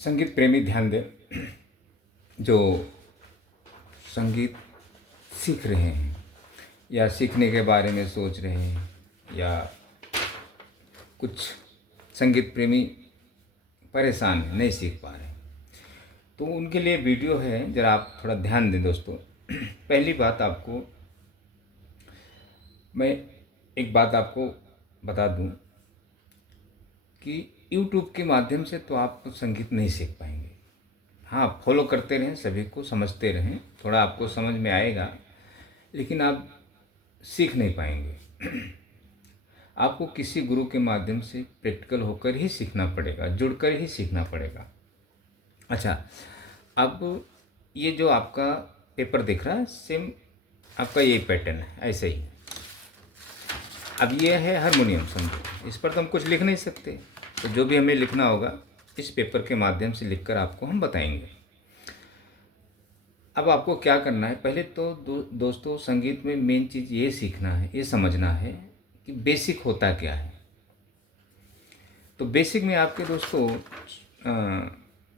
संगीत प्रेमी ध्यान दें, जो संगीत सीख रहे हैं या सीखने के बारे में सोच रहे हैं, या कुछ संगीत प्रेमी परेशान हैं, नहीं सीख पा रहे हैं, तो उनके लिए वीडियो है, ज़रा आप थोड़ा ध्यान दें दोस्तों। पहली बात, आपको मैं एक बात आपको बता दूं कि YouTube के माध्यम से तो आप संगीत नहीं सीख पाएंगे। हाँ, फॉलो करते रहें, सभी को समझते रहें, थोड़ा आपको समझ में आएगा, लेकिन आप सीख नहीं पाएंगे। आपको किसी गुरु के माध्यम से प्रैक्टिकल होकर ही सीखना पड़ेगा, जुड़कर ही सीखना पड़ेगा। अच्छा, अब ये जो आपका पेपर दिख रहा है, सेम आपका ये पैटर्न है, ऐसे ही। अब ये है हारमोनियम, समझो, इस पर तो हम कुछ लिख नहीं सकते, तो जो भी हमें लिखना होगा इस पेपर के माध्यम से लिखकर आपको हम बताएंगे। अब आपको क्या करना है, पहले तो दोस्तों संगीत में मेन चीज़ ये सीखना है, ये समझना है कि बेसिक होता क्या है। तो बेसिक में आपके दोस्तों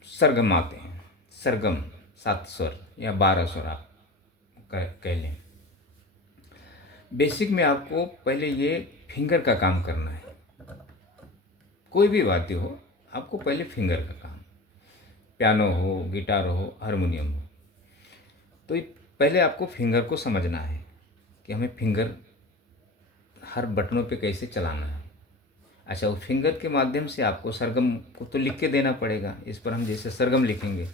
सरगम आते हैं, सरगम 7 स्वर या 12 स्वर आप कह लें। बेसिक में आपको पहले ये फिंगर का काम करना है। कोई भी वाद्य हो, आपको पहले फिंगर का काम, पियानो हो, गिटार हो, हारमोनियम हो, तो ये पहले आपको फिंगर को समझना है कि हमें फिंगर हर बटनों पे कैसे चलाना है। अच्छा, वो फिंगर के माध्यम से आपको सरगम को तो लिख के देना पड़ेगा। इस पर हम जैसे सरगम लिखेंगे,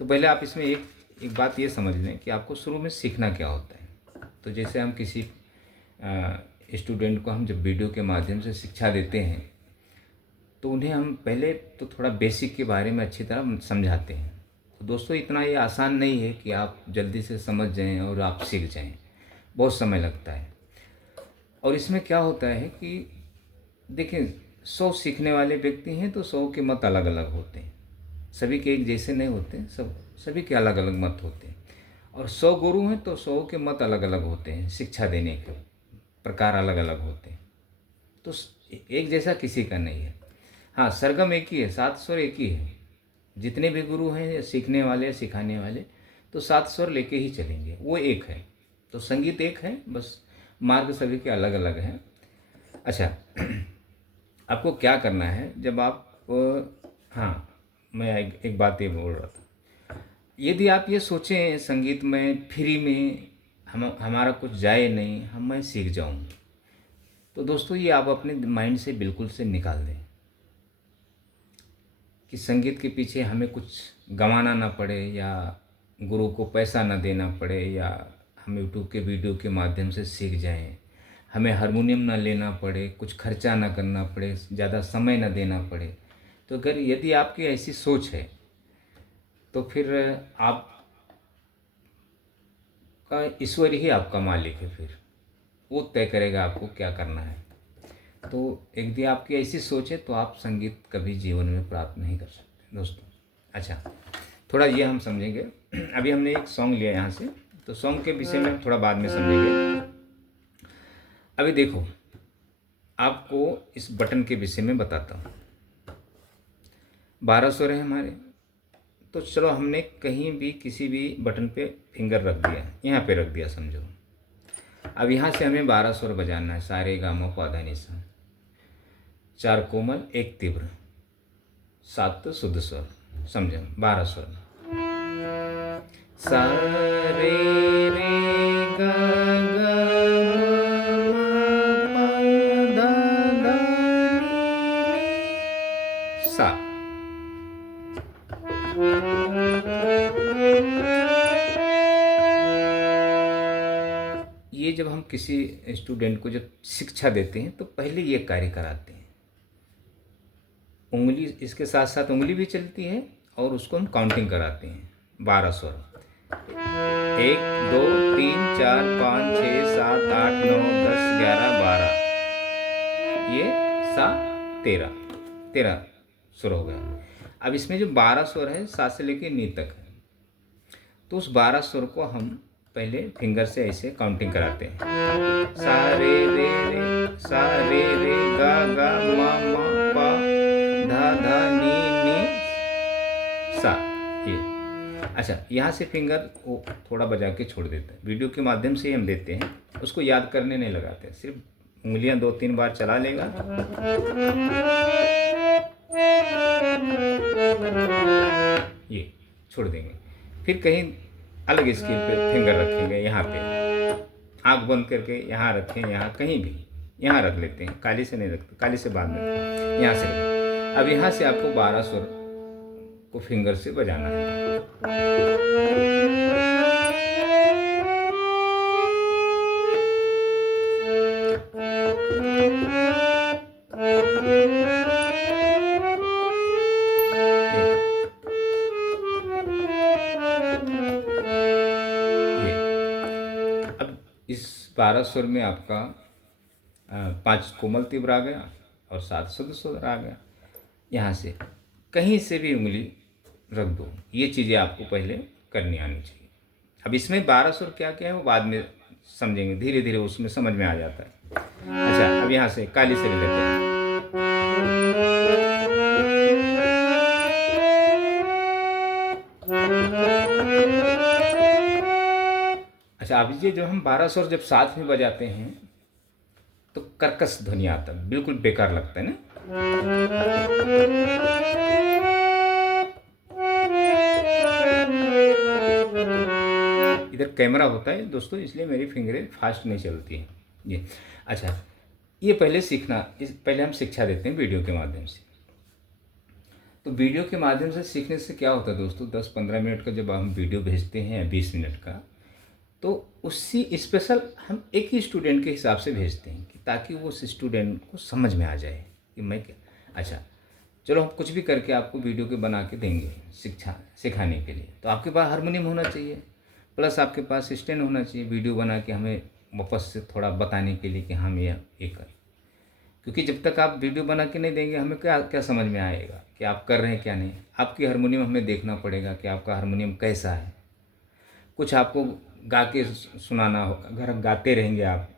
तो पहले आप इसमें एक बात ये समझ लें कि आपको शुरू में सीखना क्या होता है। तो जैसे हम किसी स्टूडेंट को हम जब वीडियो के माध्यम से शिक्षा देते हैं, तो उन्हें हम पहले तो थोड़ा बेसिक के बारे में अच्छी तरह समझाते हैं। तो दोस्तों, इतना ये आसान नहीं है कि आप जल्दी से समझ जाएं और आप सीख जाएं, बहुत समय लगता है। और इसमें क्या होता है कि देखिए, 100 सीखने वाले व्यक्ति हैं तो 100 के मत अलग अलग होते हैं, सभी के एक जैसे नहीं होते, सभी के अलग अलग मत होते हैं। और 100 गुरु हैं तो 100 के मत अलग अलग होते हैं, शिक्षा देने के प्रकार अलग अलग होते हैं, तो एक जैसा किसी का नहीं है। हाँ, सरगम एक ही है, 7 स्वर एक ही है। जितने भी गुरु हैं सीखने वाले, सिखाने वाले, तो 7 स्वर लेके ही चलेंगे, वो एक है। तो संगीत एक है, बस मार्ग सभी के अलग अलग हैं। अच्छा, आपको क्या करना है, जब आप हाँ, मैं एक बात ये बोल रहा था, यदि आप ये सोचें संगीत में फ्री में हमारा कुछ जाए नहीं, मैं सीख जाऊँ, तो दोस्तों ये आप अपने माइंड से बिल्कुल से निकाल दें कि संगीत के पीछे हमें कुछ गंवाना ना पड़े, या गुरु को पैसा ना देना पड़े, या हम यूट्यूब के वीडियो के माध्यम से सीख जाएं, हमें हारमोनियम ना लेना पड़े, कुछ खर्चा ना करना पड़े, ज़्यादा समय ना देना पड़े। तो अगर यदि आपकी ऐसी सोच है, तो फिर आप का ईश्वर ही आपका मालिक है, फिर वो तय करेगा आपको क्या करना है। तो यदि आपकी ऐसी सोच है तो आप संगीत कभी जीवन में प्राप्त नहीं कर सकते दोस्तों। अच्छा, थोड़ा ये हम समझेंगे। अभी हमने एक सॉन्ग लिया यहाँ से, तो सॉन्ग के विषय में थोड़ा बाद में समझेंगे। अभी देखो, आपको इस बटन के विषय में बताता हूँ। 12 स्वर है हमारे, तो चलो हमने कहीं भी किसी भी बटन पे फिंगर रख दिया, यहाँ पे रख दिया समझो। अब यहाँ से हमें 12 स्वर बजाना है, सारे गा मा पा धा नि सा। 4 कोमल, 1 तीव्र, 7 शुद्ध स्वर, समझो 12 स्वर। सा रे रे गा गा मा पा धा धा नी नी सा। जब हम किसी स्टूडेंट को जब शिक्षा देते हैं तो पहले ये कार्य कराते हैं। उंगली, इसके साथ साथ उंगली भी चलती है और उसको हम काउंटिंग कराते हैं। 12 स्वर, 1 2 3 4 5 6 7 8 9 10 11 12, ये सा 13 स्वर हो गया। अब इसमें जो 12 स्वर है सा से लेके नी तक है, तो उस 12 स्वर को हम पहले फिंगर से ऐसे काउंटिंग कराते हैं। सा रे रे रे, सा रे रे, गा गा, मा मा, पा धा धा, नी नी, सा, ये। अच्छा, यहाँ से फिंगर वो थोड़ा बजा के छोड़ देता है। वीडियो के माध्यम से हम देते हैं, उसको याद करने नहीं लगाते, सिर्फ उंगलियां 2-3 बार चला लेगा, ये छोड़ देंगे। फिर कहीं अलग स्केल पे फिंगर रखेंगे, यहाँ पे आँख बंद करके यहाँ रखें, यहाँ कहीं भी यहाँ रख लेते हैं, काली से नहीं रखते, काली से बाद में यहाँ से रखें। अब यहाँ से आपको 12 स्वर को फिंगर से बजाना है। इस 12 स्वर में आपका 5 कोमल तीव्र आ गया और 7 शुद्ध स्वर आ गया। यहाँ से कहीं से भी उंगली रख दो, ये चीज़ें आपको पहले करनी आनी चाहिए। अब इसमें 12 स्वर क्या क्या है वो बाद में समझेंगे, धीरे धीरे उसमें समझ में आ जाता है। अच्छा, अब यहाँ से काली से लेते हैं। अच्छा, अब ये जो हम 12 स्वर जब साथ में बजाते हैं तो कर्कश ध्वनि आता है, बिल्कुल बेकार लगता है ना। इधर कैमरा होता है दोस्तों, इसलिए मेरी फिंगरें फास्ट नहीं चलती हैं ये। अच्छा, ये पहले सीखना, पहले हम शिक्षा देते हैं वीडियो के माध्यम से। तो वीडियो के माध्यम से सीखने से क्या होता है दोस्तों, 10-15 मिनट का जब हम वीडियो भेजते हैं या 20 मिनट का, तो उससे स्पेशल हम एक ही स्टूडेंट के हिसाब से भेजते हैं कि ताकि वो उस स्टूडेंट को समझ में आ जाए कि मैं क्या। अच्छा, चलो हम कुछ भी करके आपको वीडियो के बना के देंगे सिखाने के लिए, तो आपके पास हारमोनियम होना चाहिए, प्लस आपके पास स्टैंड होना चाहिए वीडियो बना के हमें वापस से थोड़ा बताने के लिए कि हम ये कर। क्योंकि जब तक आप वीडियो बना के नहीं देंगे हमें क्या क्या समझ में आएगा कि आप कर रहे हैं क्या नहीं। आपकी हारमोनियम हमें देखना पड़ेगा कि आपका हारमोनियम कैसा है। कुछ आपको गा के सुनाना होगा, अगर आप गाते रहेंगे आप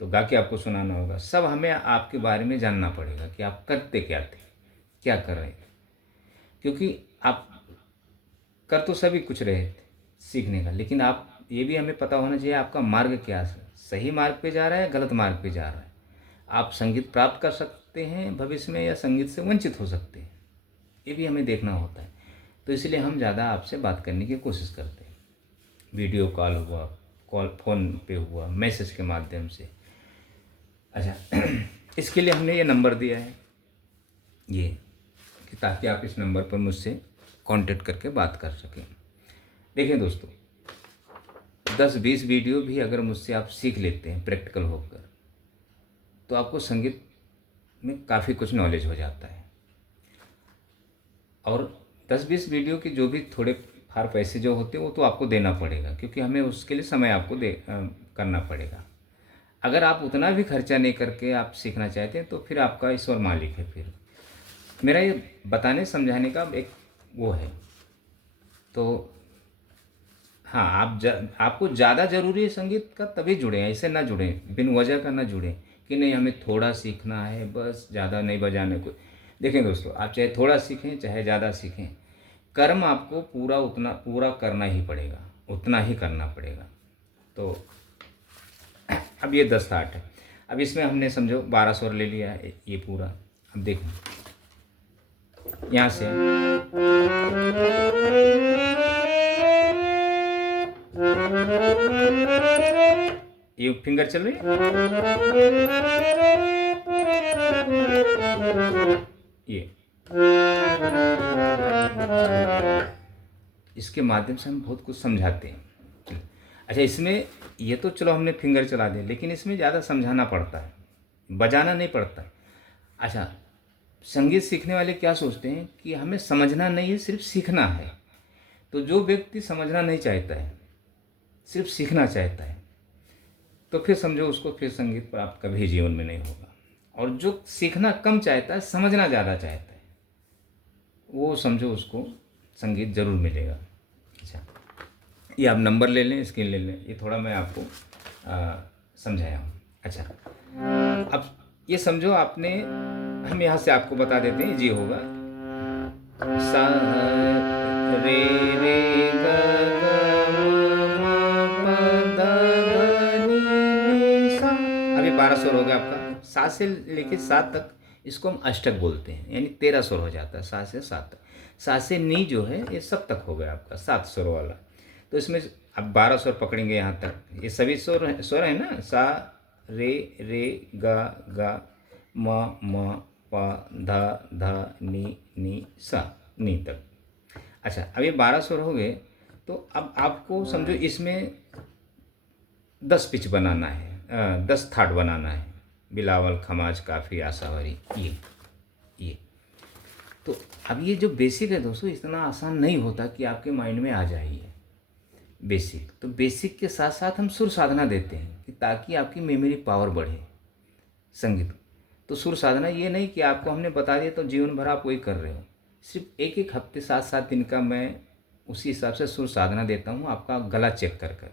तो गा के आपको सुनाना होगा। सब हमें आपके बारे में जानना पड़ेगा कि आप करते क्या थे, क्या कर रहे थे। क्योंकि आप कर तो सभी कुछ रहे थे सीखने का, लेकिन आप ये भी हमें पता होना चाहिए आपका मार्ग क्या है, सही मार्ग पे जा रहा है, गलत मार्ग पे जा रहा है। आप संगीत प्राप्त कर सकते हैं भविष्य में या संगीत से वंचित हो सकते हैं, ये भी हमें देखना होता है। तो इसलिए हम ज़्यादा आपसे बात करने की कोशिश करते हैं। वीडियो कॉल हुआ, फ़ोन पे हुआ, मैसेज के माध्यम से। अच्छा, इसके लिए हमने ये नंबर दिया है ये, कि ताकि आप इस नंबर पर मुझसे कांटेक्ट करके बात कर सकें। देखें दोस्तों, 10-20 वीडियो भी अगर मुझसे आप सीख लेते हैं प्रैक्टिकल होकर, तो आपको संगीत में काफ़ी कुछ नॉलेज हो जाता है। और 10-20 वीडियो की जो भी थोड़े फार पैसे जो होते हैं वो तो आपको देना पड़ेगा, क्योंकि हमें उसके लिए समय आपको करना पड़ेगा। अगर आप उतना भी खर्चा नहीं करके आप सीखना चाहते हैं तो फिर आपका ईश्वर मालिक है। फिर मेरा ये बताने समझाने का एक वो है। तो हाँ, आपको ज़्यादा ज़रूरी है संगीत का तभी जुड़ें, ऐसे ना जुड़ें, बिन वजह का ना जुड़ें कि नहीं हमें थोड़ा सीखना है बस, ज़्यादा नहीं बजाने को। देखें दोस्तों, आप चाहे थोड़ा सीखें चाहे ज़्यादा सीखें, कर्म आपको पूरा करना ही पड़ेगा, उतना ही करना पड़ेगा। तो अब ये 10 ताट है। अब इसमें हमने समझो 12 स्वर ले लिया है ये पूरा। अब देखो यहाँ से ये फिंगर चल रही है, ये इसके माध्यम से हम बहुत कुछ समझाते हैं। अच्छा, इसमें ये तो चलो हमने फिंगर चला दिया, लेकिन इसमें ज़्यादा समझाना पड़ता है, बजाना नहीं पड़ता। अच्छा, संगीत सीखने वाले क्या सोचते हैं कि हमें समझना नहीं है, सिर्फ सीखना है। तो जो व्यक्ति समझना नहीं चाहता है, सिर्फ सीखना चाहता है, तो फिर समझो उसको फिर संगीत प्राप्त कभी जीवन में नहीं होगा। और जो सीखना कम चाहता है, समझना ज़्यादा चाहता है, वो समझो उसको संगीत ज़रूर मिलेगा। अच्छा, ये आप नंबर ले लें, स्क्रीन ले लें, ये थोड़ा मैं आपको समझाया हूँ। अच्छा, अब ये समझो आपने, हम यहाँ से आपको बता देते हैं, जी होगा सा रे रे ग ग म म प ध ध नि नि सा। अब ये 12 स्वर हो गया आपका। सा से लेके सात तक इसको हम अष्टक बोलते हैं, यानी 13 स्वर हो जाता है सा से सात तक। सा से नी जो है ये सप्तक हो गया आपका, 7 स्वर वाला। तो इसमें अब 12 स्वर पकड़ेंगे यहाँ तक, ये सभी स्वर है ना, सा रे रे गा म प ध ध नि सा, नी तक। अच्छा, अब ये 12 स्वर हो गए, तो अब आपको समझो इसमें 10 पिच बनाना है, 10 थाट बनाना है, बिलावल, खमाज, काफ़ी, आशावरी, ये। तो अब ये जो बेसिक है दोस्तों, इतना आसान नहीं होता कि आपके माइंड में आ जाए ये बेसिक। तो बेसिक के साथ साथ हम सुर साधना देते हैं कि ताकि आपकी मेमोरी पावर बढ़े संगीत। तो सुर साधना ये नहीं कि आपको हमने बता दिया तो जीवन भर आप वही कर रहे हो। सिर्फ एक एक हफ्ते 7-7 दिन का मैं उसी हिसाब से सुर साधना देता हूँ। आपका गला चेक कर कर,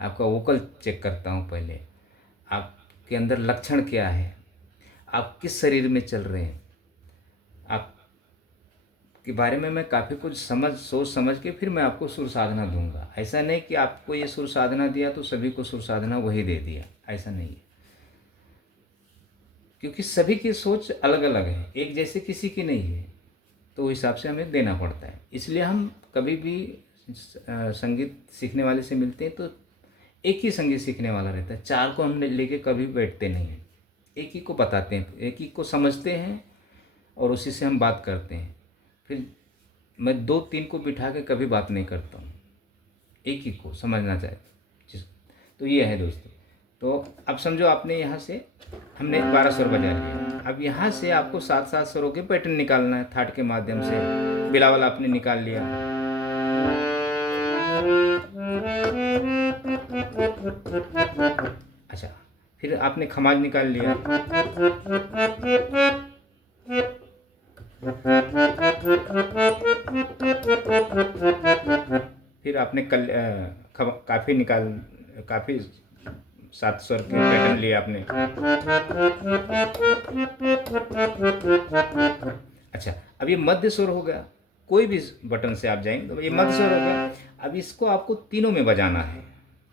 आपका वोकल चेक करता हूँ पहले, आपके अंदर लक्षण क्या है, आप किस शरीर में चल रहे हैं, आप के बारे में मैं काफ़ी कुछ सोच समझ के फिर मैं आपको सुर साधना दूंगा। ऐसा नहीं कि आपको ये सुर साधना दिया तो सभी को सुर साधना वही दे दिया, ऐसा नहीं है। क्योंकि सभी की सोच अलग अलग है, एक जैसे किसी की नहीं है, तो उस हिसाब से हमें देना पड़ता है। इसलिए हम कभी भी संगीत सीखने वाले से मिलते हैं तो एक ही संगीत सीखने वाला रहता है, 4 को हम लेके कभी बैठते नहीं हैं। एक ही को बताते हैं, एक ही को समझते हैं और उसी से हम बात करते हैं। फिर मैं 2-3 को बिठा के कभी बात नहीं करता हूँ, एक ही को समझना चाहिए। तो ये है दोस्तों। तो अब समझो आपने यहाँ से हमने 12 स्वर बजा लिया। अब यहाँ से आपको 7-7 स्वरों के पैटर्न निकालना है थाट के माध्यम से। बिलावल आपने निकाल लिया, अच्छा, फिर आपने खमाज निकाल लिया, फिर आपने काफ़ी काफ़ी 7 स्वर के पैटर्न लिए आपने। अच्छा, अब ये मध्य स्वर हो गया, कोई भी बटन से आप जाएंगे तो ये मध्य स्वर हो गया। अब इसको आपको तीनों में बजाना है,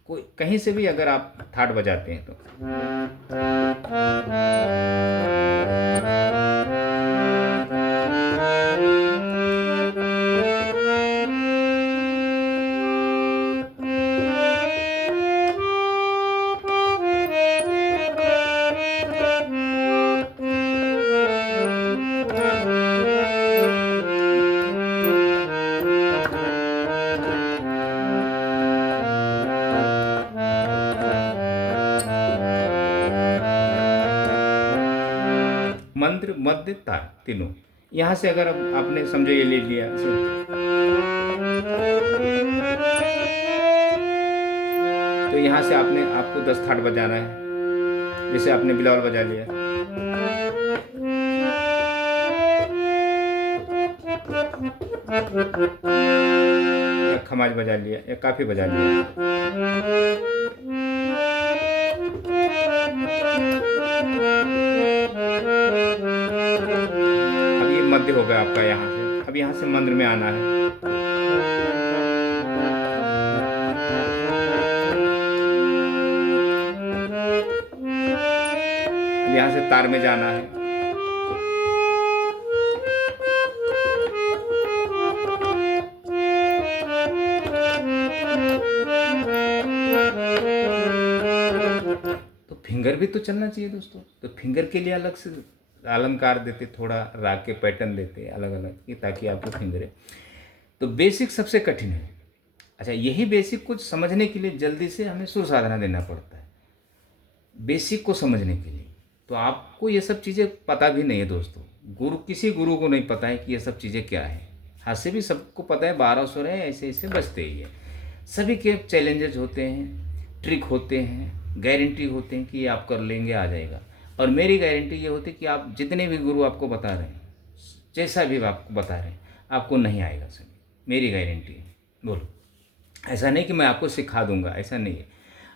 कोई कहीं से भी अगर आप थाट बजाते हैं तो। मंत्र, मध्य, ताल, तीनों। यहाँ से अगर आपने समझो ये ले लिया, तो यहाँ से आपको 10 थाट बजाना है। जैसे आपने बिलावल बजा लिया, या खमाज बजा लिया, या काफी बजा लिया। अब ये मध्य हो गया आपका यहाँ से। अब यहाँ से मंत्र में आना है। अब यहाँ से तार में जाना है। तो फिंगर भी तो चलना चाहिए दोस्तों। तो फिंगर के लिए अलग से अलंकार देते, थोड़ा राग के पैटर्न देते अलग अलग, ताकि आपको फिंगरे। तो बेसिक सबसे कठिन है, अच्छा, यही बेसिक कुछ समझने के लिए जल्दी से हमें सुर साधना देना पड़ता है, बेसिक को समझने के लिए। तो आपको ये सब चीज़ें पता भी नहीं है दोस्तों, किसी गुरु को नहीं पता है कि ये सब चीज़ें क्या है। हाथ से भी सबको पता है 12 सुर है, ऐसे ऐसे बजते ही है। सभी के चैलेंजेस होते हैं, ट्रिक होते हैं, गारंटी होते हैं कि ये आप कर लेंगे, आ जाएगा। और मेरी गारंटी ये होती है कि आप जितने भी गुरु आपको बता रहे हैं, जैसा भी आपको बता रहे हैं, आपको नहीं आएगा सभी, मेरी गारंटी है। बोलो, ऐसा नहीं कि मैं आपको सिखा दूंगा, ऐसा नहीं है।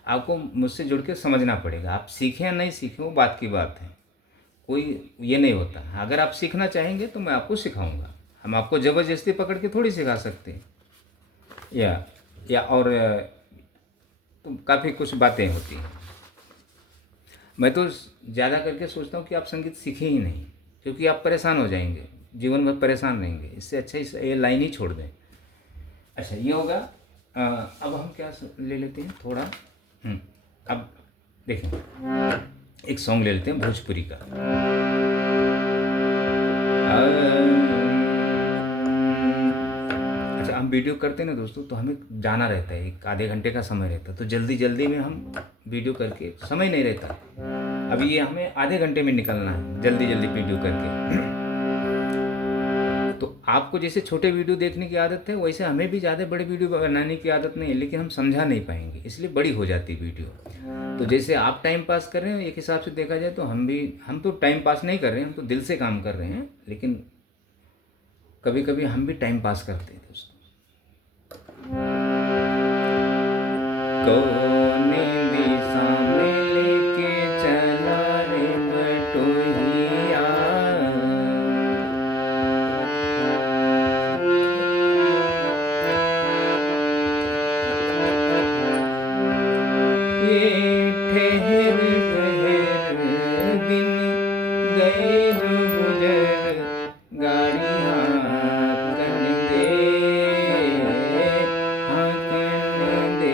आपको मुझसे जुड़ के समझना पड़ेगा। आप सीखें या नहीं सीखें वो बात की बात है, कोई ये नहीं होता। अगर आप सीखना चाहेंगे तो मैं आपको सिखाऊंगा। हम आपको ज़बरदस्ती पकड़ के थोड़ी सिखा सकते हैं। या और तो काफ़ी कुछ बातें होती हैं। मैं तो ज़्यादा करके सोचता हूँ कि आप संगीत सीखें ही नहीं, क्योंकि आप परेशान हो जाएंगे, जीवन भर परेशान रहेंगे। इससे अच्छा ये लाइन ही छोड़ दें। अच्छा, ये होगा। अब हम क्या ले लेते हैं थोड़ा। अब देखें, एक सॉन्ग ले लेते हैं भोजपुरी का। अच्छा, हम वीडियो करते हैं ना दोस्तों, तो हमें जाना रहता है, एक आधे घंटे का समय रहता है, तो जल्दी जल्दी में हम वीडियो करके समय नहीं रहता। अब ये हमें आधे घंटे में निकलना है, जल्दी जल्दी वीडियो करके। तो आपको जैसे छोटे वीडियो देखने की आदत है, वैसे हमें भी ज़्यादा बड़े वीडियो बनाने की आदत नहीं है, लेकिन हम समझा नहीं पाएंगे, इसलिए बड़ी हो जाती वीडियो। तो जैसे आप टाइम पास कर रहे हैं, एक हिसाब से देखा जाए तो हम तो टाइम पास नहीं कर रहे हैं, हम तो दिल से काम कर रहे हैं। लेकिन कभी कभी हम भी टाइम पास करते हैं दोस्तों। कौन दिशा में लेके चला रे बटोहिया, ये ठहर ठहर दिन गए जो गुजर, गाड़ी हाकन दे, हाकन दे।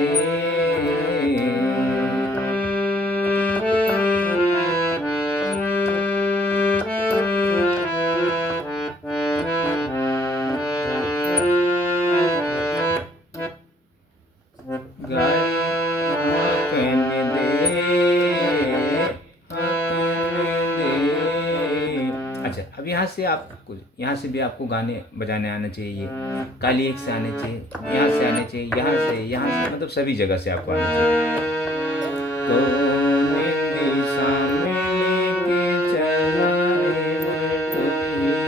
गाड़ी हाकन दे, हाकन दे। अच्छा, अब यहाँ से भी आपको गाने बजाने आना चाहिए, काली एक से आने चाहिए, यहाँ से आने चाहिए, यहाँ से मतलब सभी जगह से आपको आना चाहिए। तो दिशा में लेके चला रे बटोहिया,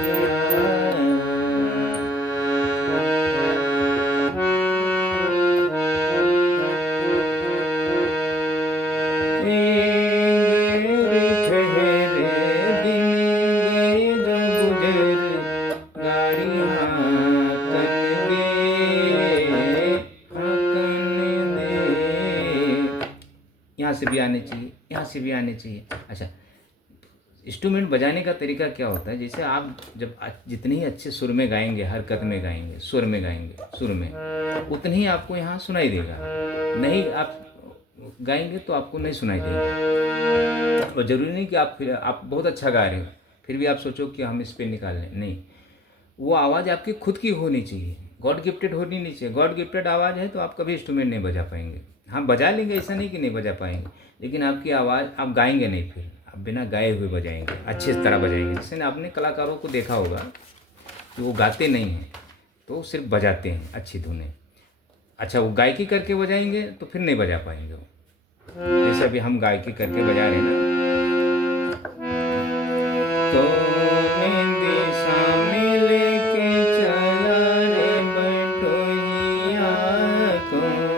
ठहर दिन गए जो गुजर, गाड़ी हाकन दे, हाकन दे। यहाँ से भी आने चाहिए, यहाँ से भी आने चाहिए। अच्छा, इंस्ट्रूमेंट बजाने का तरीका क्या होता है, जैसे आप जब जितने ही अच्छे सुर में गाएंगे, हरकत में गाएंगे, सुर में गाएंगे, सुर में, उतनी ही आपको यहाँ सुनाई देगा। नहीं आप गाएंगे तो आपको नहीं सुनाई देगा। और ज़रूरी नहीं कि आप बहुत अच्छा गा रहे हो, फिर भी आप सोचो कि हम इस पे निकाल लें, नहीं। वो आवाज़ आपकी खुद की होनी चाहिए, गॉड गिफ्टेड होनी नहीं चाहिए। गॉड गिफ्टेड आवाज़ है तो आप कभी इंस्ट्रूमेंट नहीं बजा पाएंगे। हाँ, बजा लेंगे, ऐसा नहीं कि नहीं बजा पाएंगे, लेकिन आपकी आवाज़ आप गाएंगे नहीं, फिर आप बिना गाए हुए बजाएंगे, अच्छी तरह बजाएंगे। जैसे ना आपने कलाकारों को देखा होगा कि वो गाते नहीं हैं, तो सिर्फ बजाते हैं अच्छी धुनें। अच्छा, वो गायकी करके बजाएंगे तो फिर नहीं बजा पाएंगे वो। जैसे अभी हम गायकी करके बजा रहे हैं ना, तो दिशा में लेके चला रे बटोहिया, ये ठहर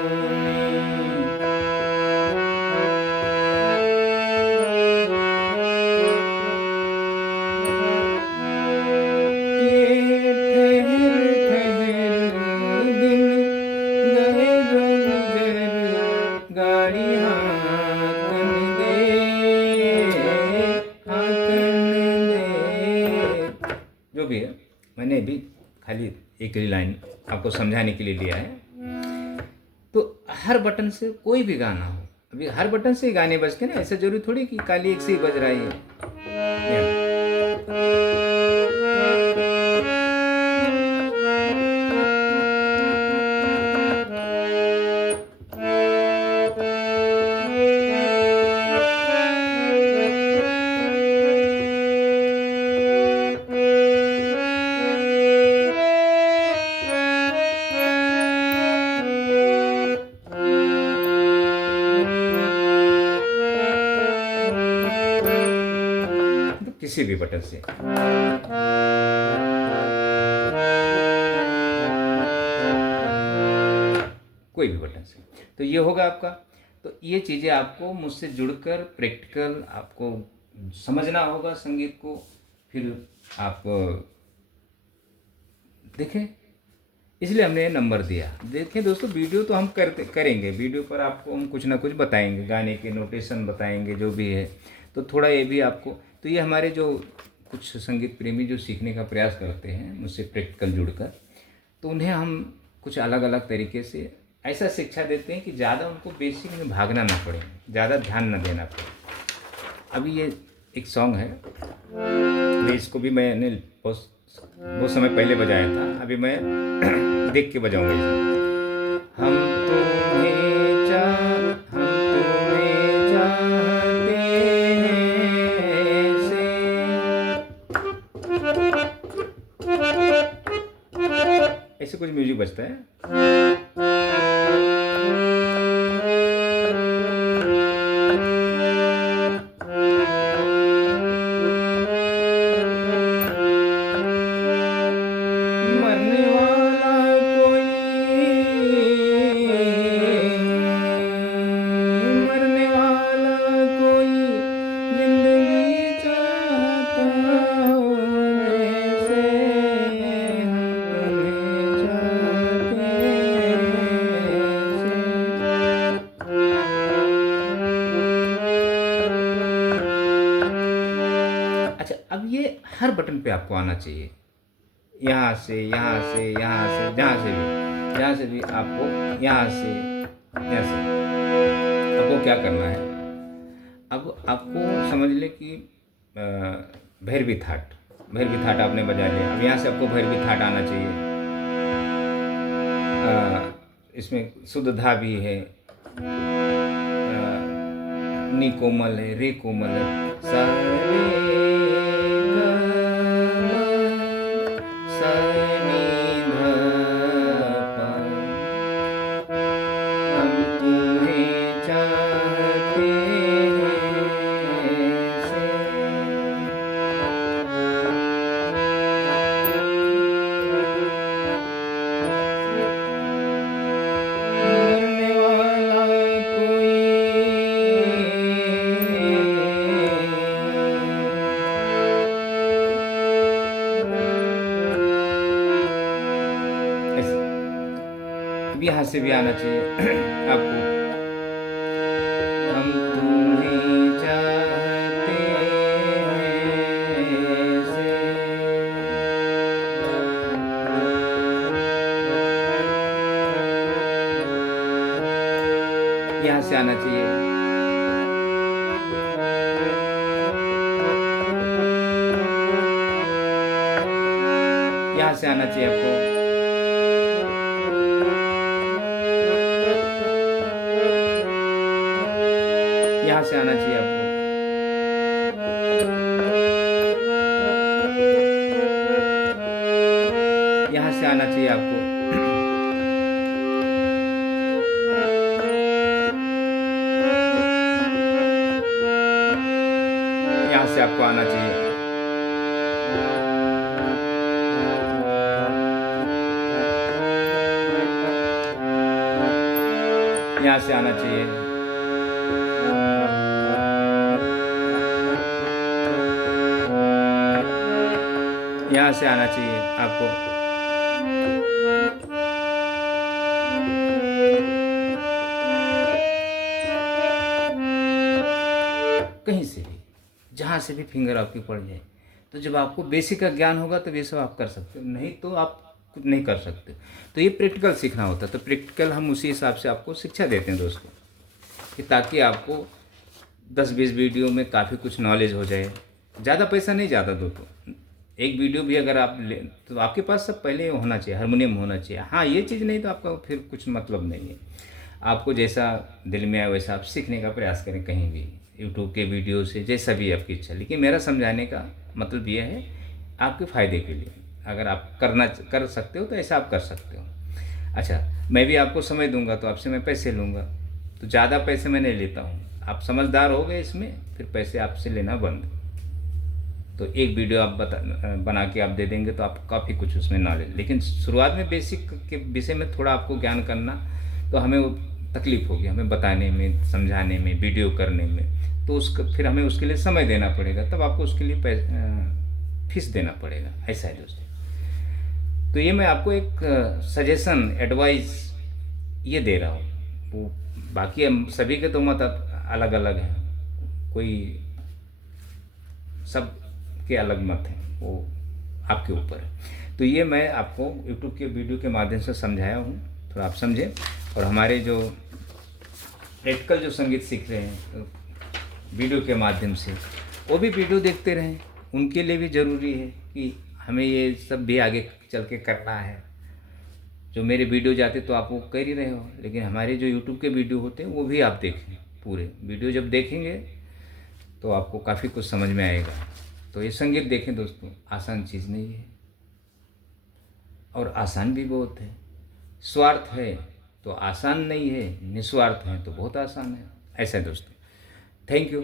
ठहर दिन गए जो गुजर, गाड़ी हाकन दे, हाकन दे। जो भी है, मैंने भी खाली एक ही लाइन आपको समझाने के लिए लिया है। तो हर बटन से कोई भी गाना हो, अभी हर बटन से ही गाने बजते ना, ऐसा जरूरी थोड़ी कि खाली एक से ही बज रहा है। किसी भी बटन से। कोई भी बटन से। तो ये होगा आपका। तो ये चीज़ें आपको मुझसे जुड़कर प्रैक्टिकल आपको समझना होगा संगीत को, फिर आप देखें, इसलिए हमने ये नंबर दिया। देखें दोस्तों, वीडियो तो हम करेंगे, वीडियो पर आपको हम कुछ ना कुछ बताएंगे, गाने के नोटेशन बताएंगे जो भी है। तो थोड़ा ये भी आपको, तो ये हमारे जो कुछ संगीत प्रेमी जो सीखने का प्रयास करते हैं मुझसे प्रैक्टिकल जुड़कर, तो उन्हें हम कुछ अलग अलग तरीके से ऐसा शिक्षा देते हैं कि ज़्यादा उनको बेसिक में भागना ना पड़े, ज़्यादा ध्यान न देना पड़े। अभी ये एक सॉन्ग है, इसको भी मैंने बहुत समय पहले बजाया था, अभी मैं देख के बजाऊंगा इसे। हम तुम्हें चाहते हैं ऐसे कुछ म्यूजिक बजता है। अच्छा, अब ये हर बटन पे आपको आना चाहिए, यहाँ से, यहाँ से, यहाँ से, जहाँ से भी आपको, यहाँ से आपको क्या करना है। अब आपको समझ ले कि भैरवी थाट आपने बजा लिया। अब यहाँ से आपको भैरवी थाट आना चाहिए। इसमें शुद्ध धा भी है, नी कोमल है, रे कोमल है, सा रे यहाँ से भी आना चाहिए आपको। हम तुम्हें चाहते हैं से, यहाँ से आना चाहिए। यहाँ से आना चाहिए आपको। यहाँ से आना चाहिए आपको। यहाँ से आना चाहिए आपको। यहाँ से आपको आना चाहिए। यहाँ से आना चाहिए। यहाँ से आना चाहिए आपको। कहीं से भी, जहाँ से भी फिंगर आपकी पड़ जाए, तो जब आपको बेसिक का ज्ञान होगा तो ये सब आप कर सकते हो, नहीं तो आप कुछ नहीं कर सकते। तो ये प्रैक्टिकल सीखना होता है। तो प्रैक्टिकल हम उसी हिसाब से आपको शिक्षा देते हैं दोस्तों, कि ताकि आपको 10-20 वीडियो में काफ़ी कुछ नॉलेज हो जाए। ज़्यादा पैसा नहीं ज़्यादा दो, तो एक वीडियो भी अगर आप ले तो आपके पास सब पहले होना चाहिए, हारमोनियम होना चाहिए। हाँ, ये चीज़ नहीं तो आपका फिर कुछ मतलब नहीं है। आपको जैसा दिल में आए वैसा आप सीखने का प्रयास करें, कहीं भी यूट्यूब के वीडियो से, जैसा भी आपकी इच्छा। लेकिन मेरा समझाने का मतलब ये है आपके फ़ायदे के लिए। अगर आप कर सकते हो तो ऐसा आप कर सकते हो। अच्छा, मैं भी आपको समय दूंगा तो आपसे मैं पैसे लूँगा, तो ज़्यादा पैसे मैं नहीं लेता हूँ। आप समझदार हो गए इसमें, फिर पैसे आपसे लेना बंद। तो तो एक वीडियो आप बना के आप दे देंगे तो आपको काफ़ी कुछ उसमें नॉलेज, लेकिन शुरुआत में बेसिक के विषय में थोड़ा आपको ज्ञान करना, तो हमें वो तकलीफ़ होगी, हमें बताने में, समझाने में, वीडियो करने में, तो उसका फिर हमें उसके लिए समय देना पड़ेगा, तब आपको उसके लिए फीस देना पड़ेगा, ऐसा है दोस्तों। तो ये मैं आपको एक सजेशन, एडवाइस ये दे रहा हूँ। वो बाकी हम सभी के तो मत अलग अलग हैं, कोई सब के अलग मत हैं, वो आपके ऊपर है। तो ये मैं आपको यूट्यूब के वीडियो के माध्यम से समझाया हूँ, थोड़ा आप समझें। और हमारे जो प्रैक्टिकल जो संगीत सीख रहे हैं वीडियो के माध्यम से, वो भी वीडियो देखते रहें, उनके लिए भी ज़रूरी है कि हमें ये सब भी आगे चल के करना है। जो मेरे वीडियो जाते तो आप वो कर ही रहे हो, लेकिन हमारे जो यूट्यूब के वीडियो होते हैं वो भी आप देखें। पूरे वीडियो जब देखेंगे तो आपको काफ़ी कुछ समझ में आएगा। तो ये संगीत देखें दोस्तों, आसान चीज़ नहीं है और आसान भी बहुत है। स्वार्थ है तो आसान नहीं है, निस्वार्थ है तो बहुत आसान है। ऐसा है दोस्तों। Thank you.